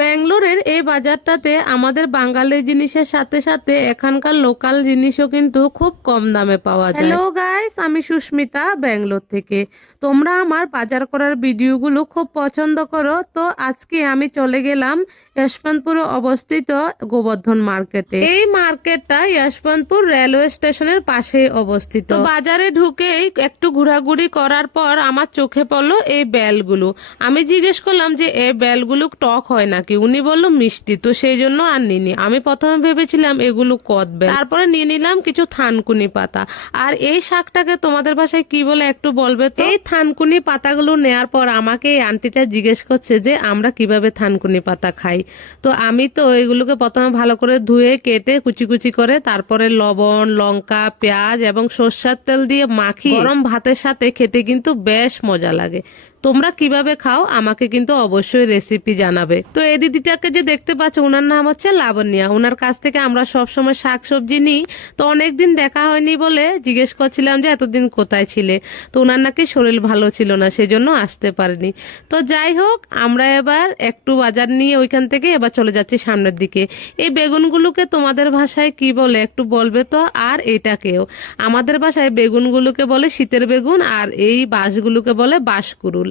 ব্যাঙ্গালোরের এই বাজারটাতে আমাদের বাঙালি জিনিসের সাথে সাথে এখানকার লোকাল জিনিসও কিন্তু খুব কম দামে পাওয়া যায়। হ্যালো গাইস, আমি সুস্মিতা ব্যাঙ্গালোর থেকে। তোমরা আমার বাজার করার ভিডিওগুলো খুব পছন্দ করো, তো আজকে আমি চলে গেলাম যশবন্তপুরে অবস্থিত গোবর্ধন মার্কেটে। এই মার্কেটটা যশবন্তপুর রেলওয়ে স্টেশনের পাশে অবস্থিত। বাজারে ঢুকেই একটু ঘোরাঘুরি করার পর আমার চোখে পড়লো এই বেলগুলো। আমি জিজ্ঞেস করলাম যে এই বেলগুলো টক হয় নাকি, উনি বললো মিষ্টি, তো সেই জন্য আর নিনি। আমি প্রথমে ভেবেছিলাম এগুলো কদ বেল, তারপরে নিয়ে নিলাম কিছু থানকুনি পাতা। আর এই শাকটাকে তোমাদের ভাষায় কি বলে একটু বলবে তো? এই থানকুনি পাতাগুলো নেয়ার পর আমাকে এই আন্টিটা জিজ্ঞেস করছে যে আমরা কিভাবে থানকুনি পাতা খাই। তো আমি তো এগুলোকে প্রথমে ভালো করে ধুয়ে কেটে কুচি কুচি করে তারপরে লবণ, লঙ্কা, পেঁয়াজ এবং সর্ষের তেল দিয়ে মাখিয়ে গরম ভাতের সাথে খেতে কিন্তু বেশ মজা লাগে। তোমরা কিভাবে খাও আমাকে কিন্তু অবশ্যই রেসিপি জানাবে। তো এই দিদিটাকে যে দেখতে পাচ্ছ, ওনার নাম হচ্ছে লাবণ্যা। ওনার কাছ থেকে আমরা সবসময় শাক সবজি নিই। তো অনেকদিন দেখা হয়নি বলে জিজ্ঞেস করছিলাম যে এতদিন কোথায় ছিলে। তো ওনার নাকি শরীর ভালো ছিল না, সেজন্য আসতে পারেনি। তো যাই হোক, আমরা এবার একটু বাজার নিয়ে ওইখান থেকে এবার চলে যাচ্ছি সামনের দিকে। এই বেগুনগুলোকে তোমাদের ভাষায় কি বলে একটু বলবে তো? আর এটাকেও আমাদের ভাষায় বেগুনগুলোকে বলে শীতের বেগুন, আর এই বাঁশগুলোকে বলে বাঁশকুড়ুল।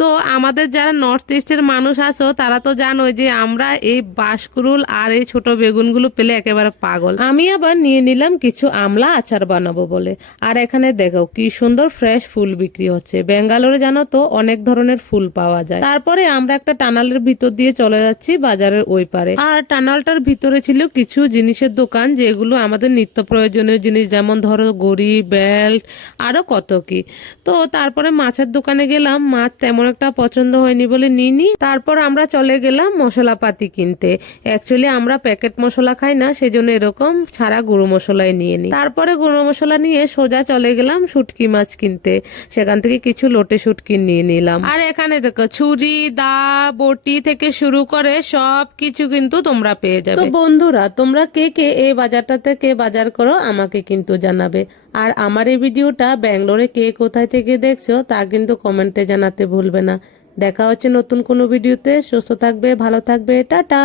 তো আমাদের যারা নর্থ ইস্টের মানুষ আছো তারা তো জানো যে আমরা এই বাঁশকুড়ুল আর এই ছোট বেগুনগুলো পেলে একেবারে পাগল। আমি আবার নিয়ে নিলাম কিছু আমলা আচার বানাবো বলে। আর এখানে দেখো কি সুন্দর ফ্রেশ ফুল বিক্রি হচ্ছে। ব্যাঙ্গালোরে জানো তো অনেক ধরনের ফুল পাওয়া যায়। তারপরে আমরা একটা টানেলের ভিতর দিয়ে চলে যাচ্ছি বাজারের ওই পারে। আর টানেলটার ভিতরে ছিল কিছু জিনিসের দোকান, যেগুলো আমাদের নিত্য প্রয়োজনীয় জিনিস, যেমন ধরো ঘড়ি, বেল্ট, আরো কত কি। তো তারপরে মাছের দোকানে গেলাম, মাছ তেমন একটা পছন্দ হয়নি বলে নিইনি। তারপর আমরা চলে গেলাম মশলাপাতি কিনতে। অ্যাকচুয়ালি আমরা প্যাকেট মশলা খাই না, সেজন্য এরকম ছাড়া গুঁড়ো মশলাই নিয়ে নিই। তারপরে গুঁড়ো মশলা নিয়ে সোজা চলে গেলাম শুটকি মাছ কিনতে। সেখান থেকে কিছু লোটে শুটকি নিয়ে নিলাম। আর এখানে দেখো ছুরি, দা, বটি থেকে শুরু করে সব কিছু কিন্তু তোমরা পেয়ে যাবে। তো বন্ধুরা, তোমরা কে কে এই বাজারটা থেকে বাজার করো আমাকে কিন্তু জানাবে। আর আমার এই ভিডিওটা ব্যাঙ্গালোরে কে কোথায় থেকে দেখছো তা কিন্তু কমেন্টে জানাতে ভুলবে না। দেখা হচ্ছে নতুন কোনো ভিডিওতে। সুস্থ থাকবে, ভালো থাকবে, টাটা।